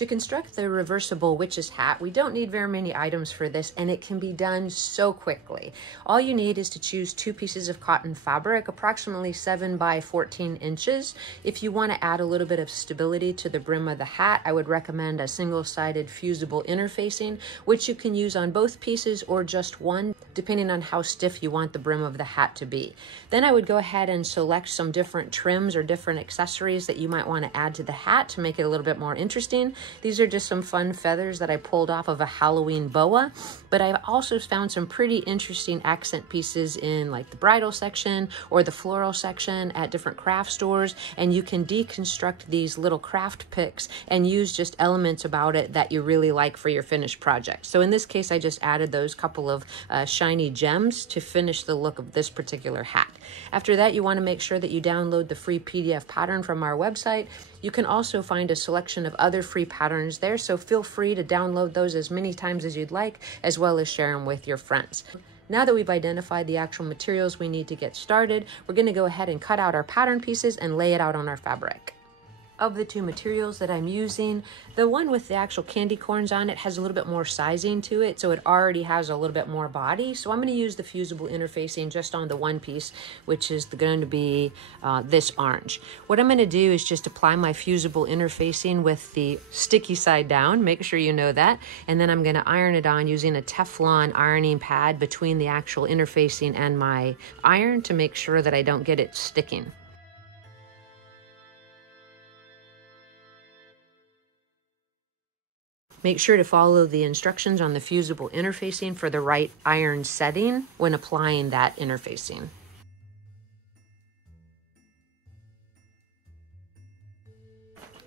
To construct the reversible witch's hat, we don't need very many items for this, and it can be done so quickly. All you need is to choose 2 pieces of cotton fabric, approximately 7 by 14 inches. If you want to add a little bit of stability to the brim of the hat, I would recommend a single-sided fusible interfacing, which you can use on both pieces or just one, depending on how stiff you want the brim of the hat to be. Then I would go ahead and select some different trims or different accessories that you might want to add to the hat to make it a little bit more interesting. These are just some fun feathers that I pulled off of a Halloween boa, but I've also found some pretty interesting accent pieces in like the bridal section or the floral section at different craft stores, and you can deconstruct these little craft picks and use just elements about it that you really like for your finished project. So in this case, I just added those couple of shiny gems to finish the look of this particular hat. After that, you want to make sure that you download the free PDF pattern from our website. You can also find a selection of other free patterns there, so feel free to download those as many times as you'd like, as well as share them with your friends. Now that we've identified the actual materials we need to get started, we're going to go ahead and cut out our pattern pieces and lay it out on our fabric. Of the 2 materials that I'm using, the one with the actual candy corns on it has a little bit more sizing to it, so it already has a little bit more body. So I'm going to use the fusible interfacing just on the one piece, which is going to be this orange. What I'm going to do is just apply my fusible interfacing with the sticky side down, make sure you know that, and then I'm going to iron it on using a Teflon ironing pad between the actual interfacing and my iron to make sure that I don't get it sticking. Make sure to follow the instructions on the fusible interfacing for the right iron setting when applying that interfacing.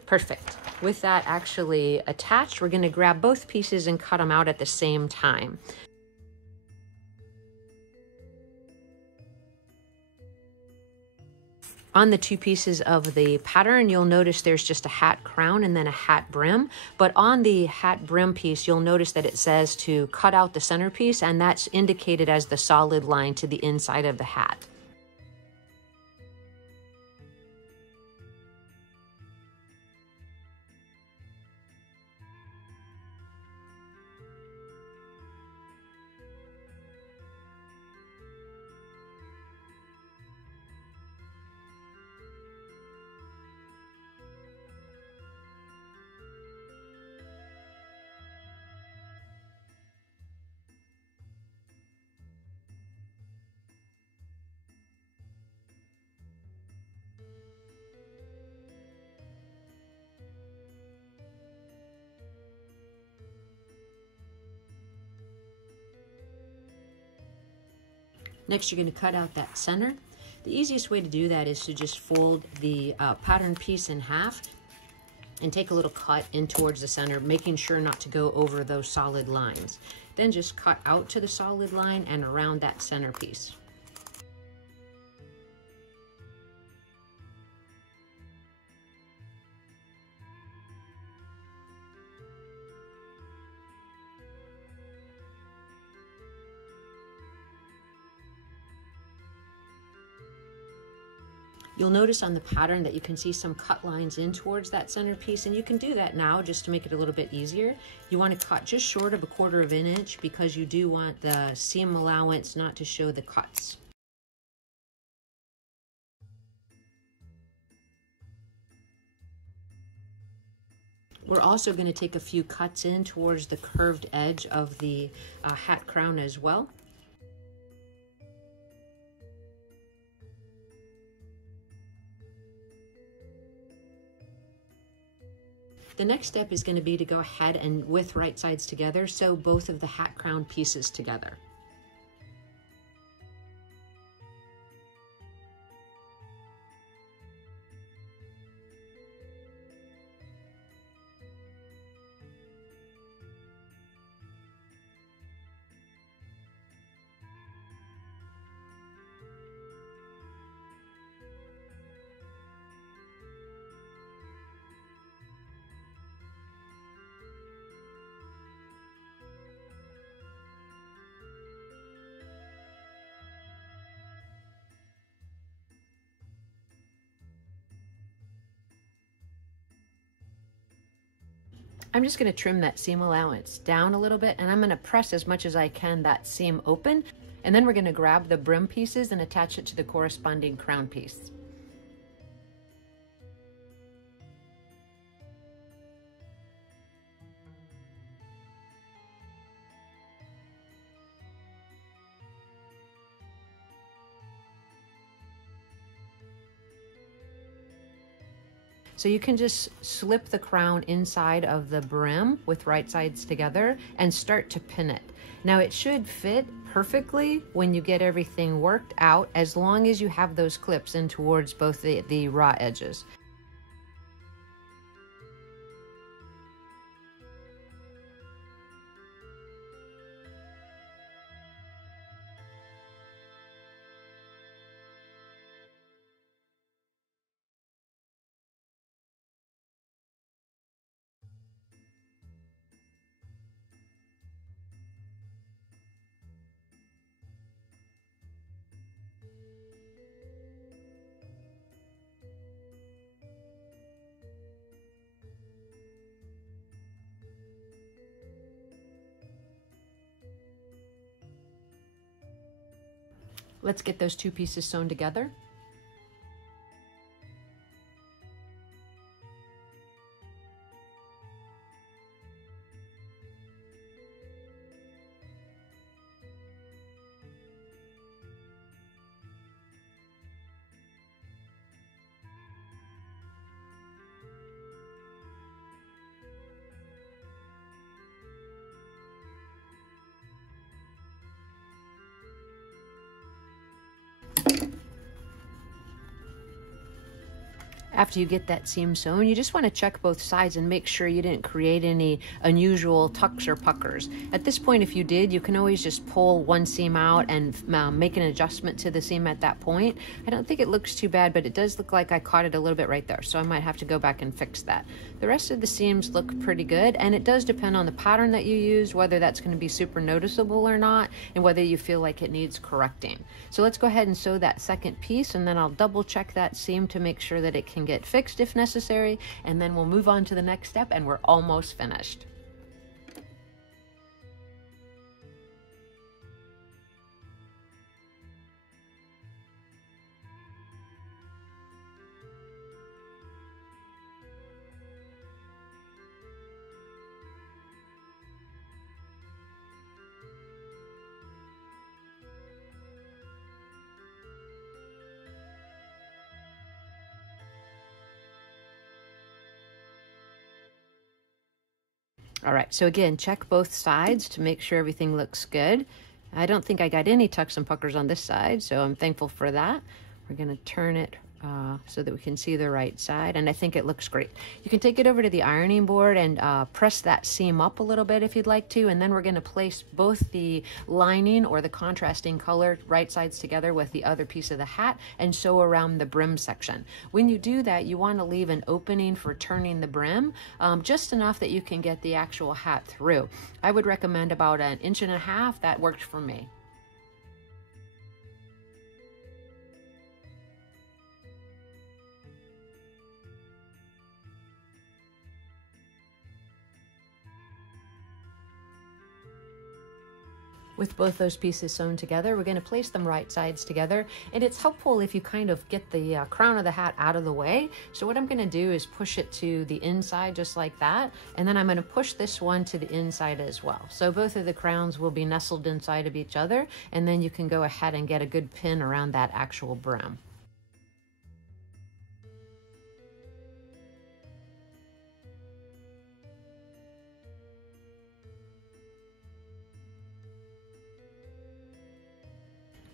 Perfect. With that actually attached, we're going to grab both pieces and cut them out at the same time. On the 2 pieces of the pattern, you'll notice there's just a hat crown and then a hat brim. But on the hat brim piece, you'll notice that it says to cut out the centerpiece, and that's indicated as the solid line to the inside of the hat. Next, you're going to cut out that center. The easiest way to do that is to just fold the pattern piece in half and take a little cut in towards the center, making sure not to go over those solid lines. Then just cut out to the solid line and around that center piece. You'll notice on the pattern that you can see some cut lines in towards that centerpiece, and you can do that now just to make it a little bit easier. You want to cut just short of 1/4 of an inch because you do want the seam allowance not to show the cuts. We're also going to take a few cuts in towards the curved edge of the hat crown as well. The next step is going to be to go ahead and with right sides together, sew both of the hat crown pieces together. I'm just going to trim that seam allowance down a little bit, and I'm going to press as much as I can that seam open, and then we're going to grab the brim pieces and attach it to the corresponding crown piece. So you can just slip the crown inside of the brim with right sides together and start to pin it. Now it should fit perfectly when you get everything worked out, as long as you have those clips in towards both the raw edges. Let's get those two pieces sewn together. After you get that seam sewn, you just want to check both sides and make sure you didn't create any unusual tucks or puckers. At this point, if you did, you can always just pull one seam out and make an adjustment to the seam at that point. I don't think it looks too bad, but it does look like I caught it a little bit right there, so I might have to go back and fix that. The rest of the seams look pretty good, and it does depend on the pattern that you use, whether that's going to be super noticeable or not, and whether you feel like it needs correcting. So let's go ahead and sew that second piece, and then I'll double check that seam to make sure that it can get fixed if necessary, and then we'll move on to the next step, and we're almost finished. All right, so again, check both sides to make sure everything looks good. I don't think I got any tucks and puckers on this side, so I'm thankful for that. We're gonna turn it so that we can see the right side, and I think it looks great. You can take it over to the ironing board and press that seam up a little bit if you'd like to, and then we're gonna place both the lining or the contrasting color right sides together with the other piece of the hat and sew around the brim section. When you do that, you wanna leave an opening for turning the brim, just enough that you can get the actual hat through. I would recommend about 1.5 inches. That worked for me. With both those pieces sewn together, we're going to place them right sides together, and it's helpful if you kind of get the crown of the hat out of the way. So what I'm going to do is push it to the inside just like that, and then I'm going to push this one to the inside as well. So both of the crowns will be nestled inside of each other, and then you can go ahead and get a good pin around that actual brim.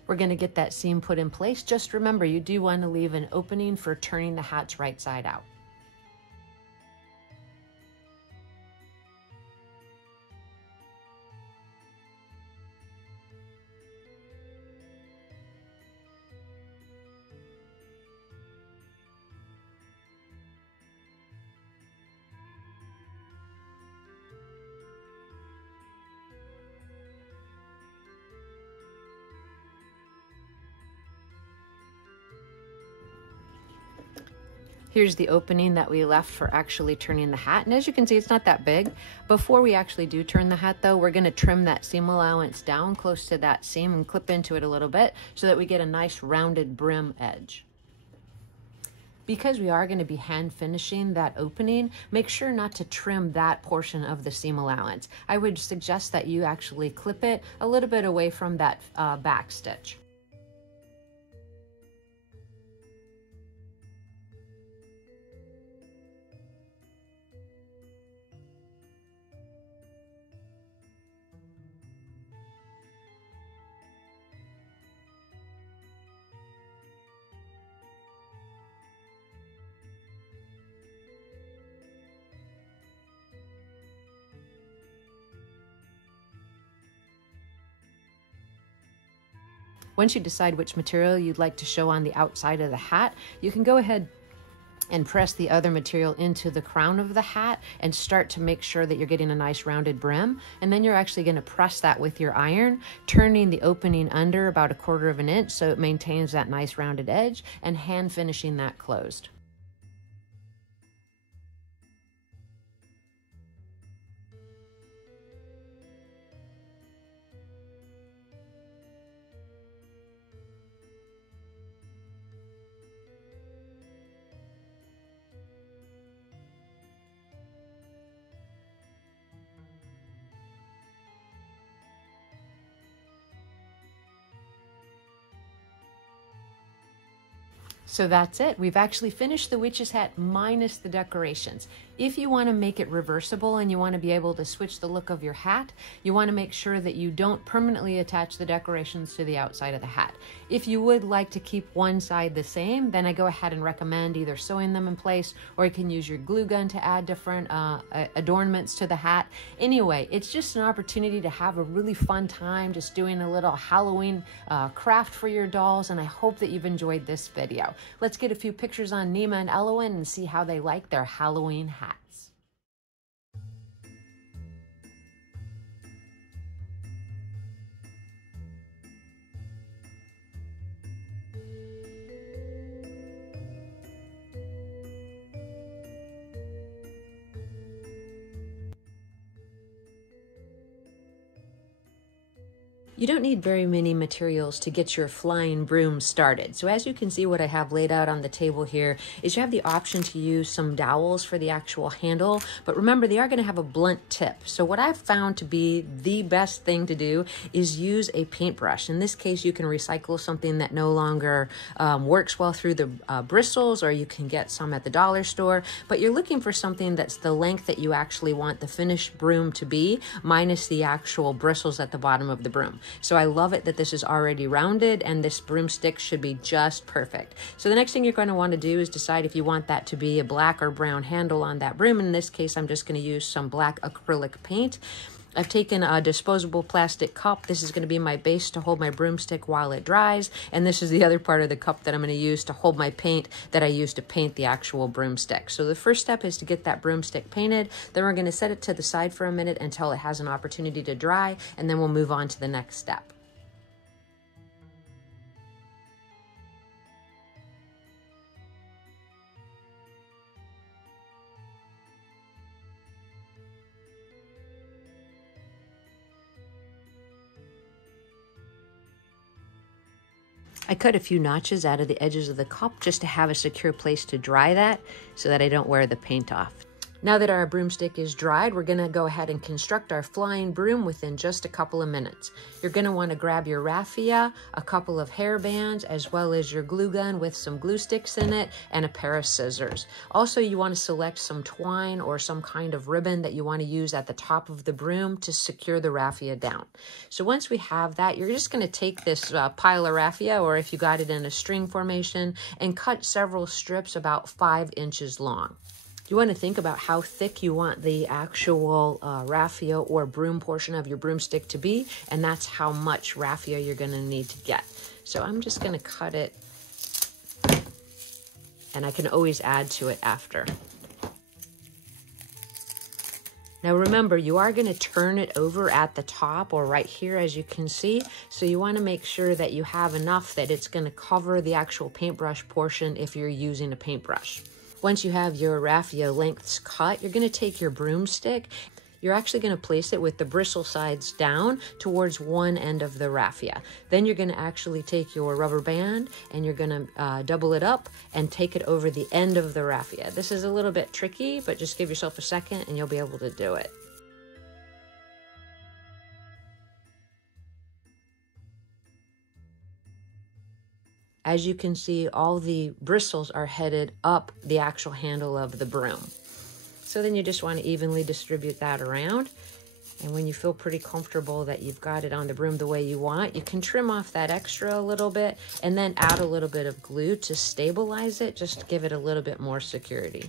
We're going to get that seam put in place. Just remember, you do want to leave an opening for turning the hat's right side out. Here's the opening that we left for actually turning the hat. And as you can see, it's not that big. Before we actually do turn the hat though, we're gonna trim that seam allowance down close to that seam and clip into it a little bit so that we get a nice rounded brim edge. Because we are going to be hand finishing that opening, make sure not to trim that portion of the seam allowance. I would suggest that you actually clip it a little bit away from that back stitch. Once you decide which material you'd like to show on the outside of the hat, you can go ahead and press the other material into the crown of the hat and start to make sure that you're getting a nice rounded brim. And then you're actually going to press that with your iron, turning the opening under about 1/4 of an inch so it maintains that nice rounded edge, and hand finishing that closed. So that's it. We've actually finished the witch's hat minus the decorations. If you want to make it reversible and you want to be able to switch the look of your hat, you want to make sure that you don't permanently attach the decorations to the outside of the hat. If you would like to keep one side the same, then I go ahead and recommend either sewing them in place, or you can use your glue gun to add different adornments to the hat. Anyway, it's just an opportunity to have a really fun time just doing a little Halloween craft for your dolls, and I hope that you've enjoyed this video. Let's get a few pictures on Neema and Ellowyne and see how they like their Halloween hats. You don't need very many materials to get your flying broom started. So as you can see, what I have laid out on the table here is you have the option to use some dowels for the actual handle, but remember they are going to have a blunt tip. So what I've found to be the best thing to do is use a paintbrush. In this case, you can recycle something that no longer works well through the bristles, or you can get some at the dollar store, but you're looking for something that's the length that you actually want the finished broom to be, minus the actual bristles at the bottom of the broom. So I love it that this is already rounded, and this broomstick should be just perfect. So the next thing you're going to want to do is decide if you want that to be a black or brown handle on that broom. In this case, I'm just going to use some black acrylic paint. I've taken a disposable plastic cup. This is going to be my base to hold my broomstick while it dries. And this is the other part of the cup that I'm going to use to hold my paint that I use to paint the actual broomstick. So the first step is to get that broomstick painted. Then we're going to set it to the side for a minute until it has an opportunity to dry. And then we'll move on to the next step. I cut a few notches out of the edges of the cup just to have a secure place to dry that so that I don't wear the paint off. Now that our broomstick is dried, we're gonna go ahead and construct our flying broom within just a couple of minutes. You're gonna wanna grab your raffia, a couple of hair bands, as well as your glue gun with some glue sticks in it, and a pair of scissors. Also, you wanna select some twine or some kind of ribbon that you wanna use at the top of the broom to secure the raffia down. So once we have that, you're just gonna take this pile of raffia, or if you got it in a string formation, and cut several strips about 5 inches long. You want to think about how thick you want the actual raffia or broom portion of your broomstick to be, and that's how much raffia you're going to need to get. So I'm just going to cut it, and I can always add to it after. Now remember, you are going to turn it over at the top or right here, as you can see. So you want to make sure that you have enough that it's going to cover the actual paintbrush portion if you're using a paintbrush. Once you have your raffia lengths cut, you're going to take your broomstick. You're actually going to place it with the bristle sides down towards one end of the raffia. Then you're going to actually take your rubber band and you're going to double it up and take it over the end of the raffia. This is a little bit tricky, but just give yourself a second and you'll be able to do it. As you can see, all the bristles are headed up the actual handle of the broom. So then you just want to evenly distribute that around. And when you feel pretty comfortable that you've got it on the broom the way you want, you can trim off that extra a little bit and then add a little bit of glue to stabilize it, just to give it a little bit more security.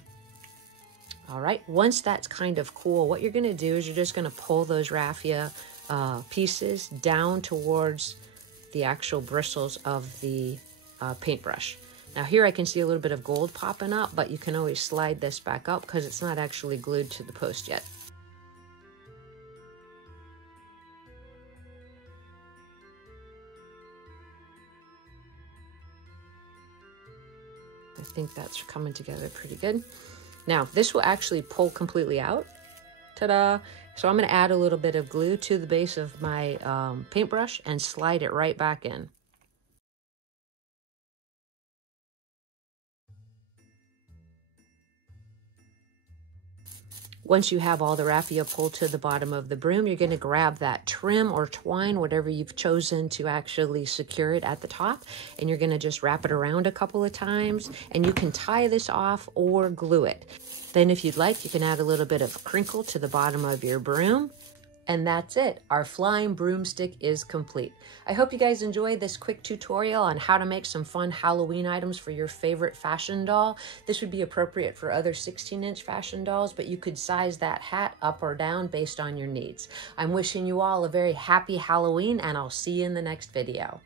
All right, once that's kind of cool, what you're going to do is you're just going to pull those raffia pieces down towards the actual bristles of the paintbrush. Now here I can see a little bit of gold popping up, but you can always slide this back up because it's not actually glued to the post yet. I think that's coming together pretty good. Now this will actually pull completely out. Ta-da! So I'm going to add a little bit of glue to the base of my paintbrush and slide it right back in. Once you have all the raffia pulled to the bottom of the broom, you're going to grab that trim or twine, whatever you've chosen to actually secure it at the top, and you're going to just wrap it around a couple of times, and you can tie this off or glue it. Then if you'd like, you can add a little bit of crinkle to the bottom of your broom. And that's it. Our flying broomstick is complete. I hope you guys enjoyed this quick tutorial on how to make some fun Halloween items for your favorite fashion doll. This would be appropriate for other 16-inch fashion dolls, but you could size that hat up or down based on your needs. I'm wishing you all a very happy Halloween, and I'll see you in the next video.